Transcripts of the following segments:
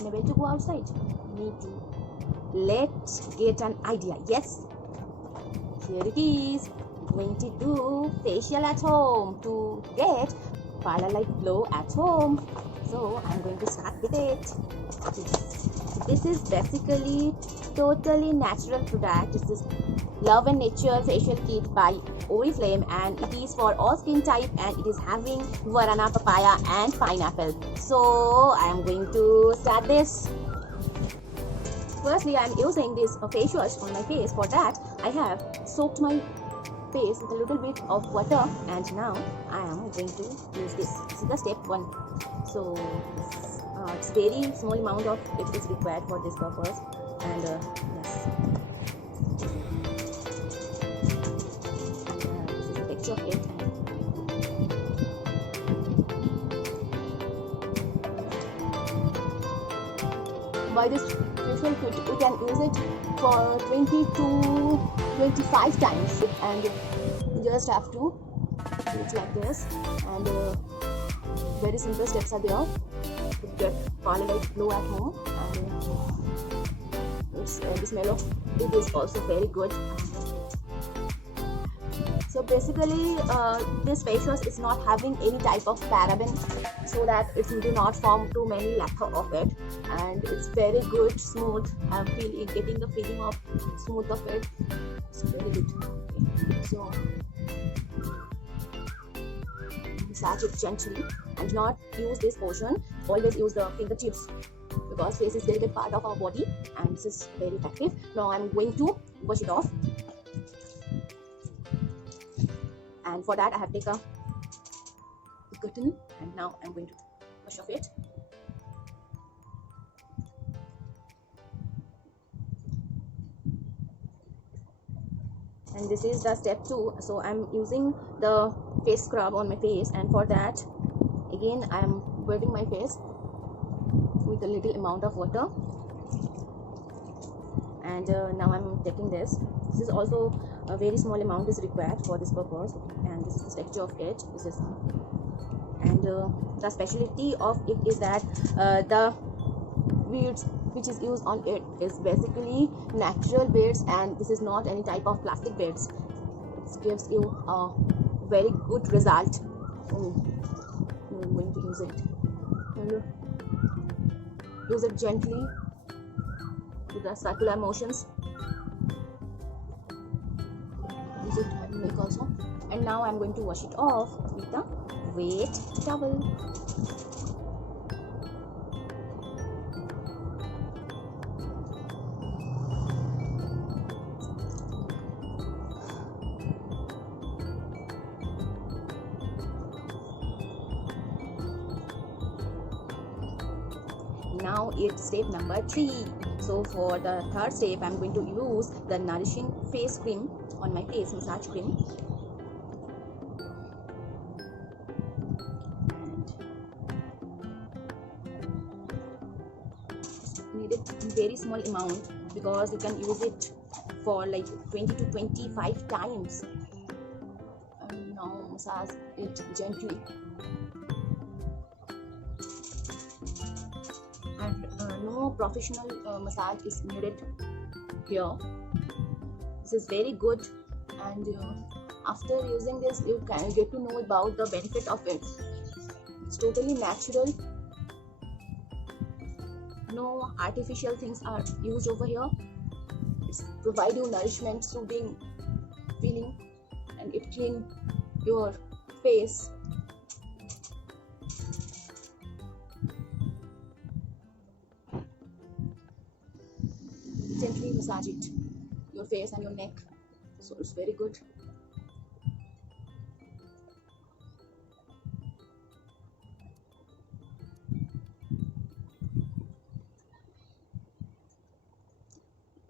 unable to go outside. Need to let's get an idea. Yes, here it is. Going to do facial at home to get parlor like glow at home. So I'm going to start with it. This is basically totally natural product. This is Love and Nature facial kit by Oriflame, and it is for all skin type, and it is having guarana, papaya and pineapple. So I am going to start this. Firstly, I am using this face wash on my face. For that, I have soaked my face with a little bit of water, and now I am going to use this. This is the step 1. So it's very small amount of it is required for this purpose, and yes, this is the texture of it. By this facial kit, you can use it for 20 to 25 times, and you just have to do it like this, and very simple steps are there to get parlor like glow at home, and the smell of it is also very good. So basically this face wash is not having any type of paraben, so that it will not form too many lacquer of it, and it's very good, smooth. I'm getting the feeling of smooth of it. It's very good. Okay. So massage it gently and not use this portion. Always use the fingertips, because face is a delicate part of our body, and this is very effective. Now I'm going to wash it off, and for that I have taken a cotton, and now I'm going to wash off it. And this is the step 2. So I'm using the face scrub on my face, and for that again I am wetting my face with a little amount of water, and now I'm taking this. This is also a very small amount is required for this purpose, and this is the texture of it. This is, and the specialty of it is that the beads which is used on it is basically natural beads, and this is not any type of plastic beads. It gives you a very good result. So I'm going to use it, and use it gently with the circular motions. Use it on neck also, and now I'm going to wash it off with a wet towel. Now it's step number 3. So for the third step, I'm going to use the Nourishing face cream on my face, massage cream. And need it in very small amount, because you can use it for like 20 to 25 times. And now massage it gently. And no professional massage is needed here. This is very good, and after using this you can get to know about the benefit of it. It's totally natural, no artificial things are used over here. It's provide you nourishment, soothing feeling, and it clean your face. Gently massage it, your face and your neck, so it's very good.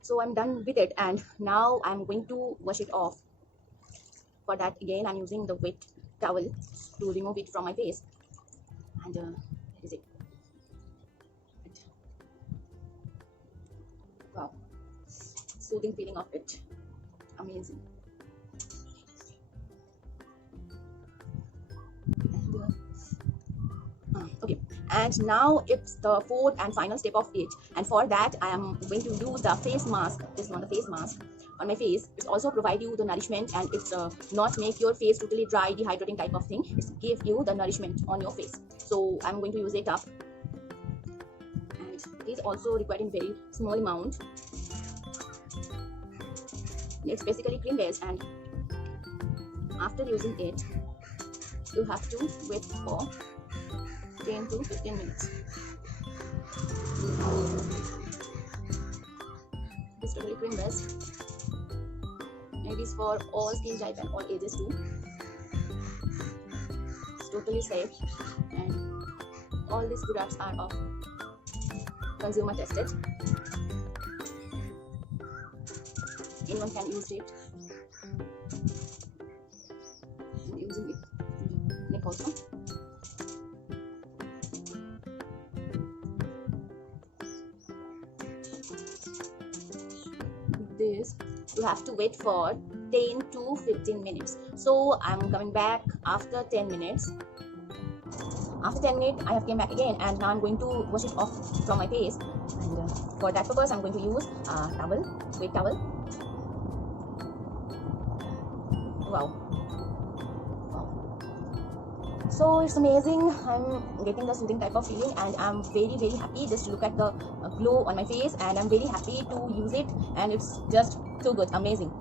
So I'm done with it, and now I'm going to wash it off. For that again I'm using the wet towel to remove it from my face, and here is it. Wow, soothing feeling of it, amazing. And, okay, And now it's the fourth and final step of it, and for that I am going to use the face mask. This is not the face mask on my face. It's also provide you the nourishment, and it's not make your face totally dry, dehydrating type of thing. It's give you the nourishment on your face. So I'm going to use it up, and it is also required in very small amount. It's basically cream based, and after using it you have to wait for 10 to 15 minutes. It's totally cream based. It is for all skin type and all ages too. It's totally safe, and all these products are of consumer tested. Anyone can use it. I'm using it in the neck also. This you have to wait for 10 to 15 minutes. So I'm coming back after 10 minutes. After 10 minutes I have came back again, and now I'm going to wash it off from my face, and for that purpose I'm going to use a towel, wet towel. Wow. So it's amazing. I'm getting the soothing type of feeling, and I'm very happy just to look at the glow on my face, and I'm very happy to use it, and it's just so good, amazing.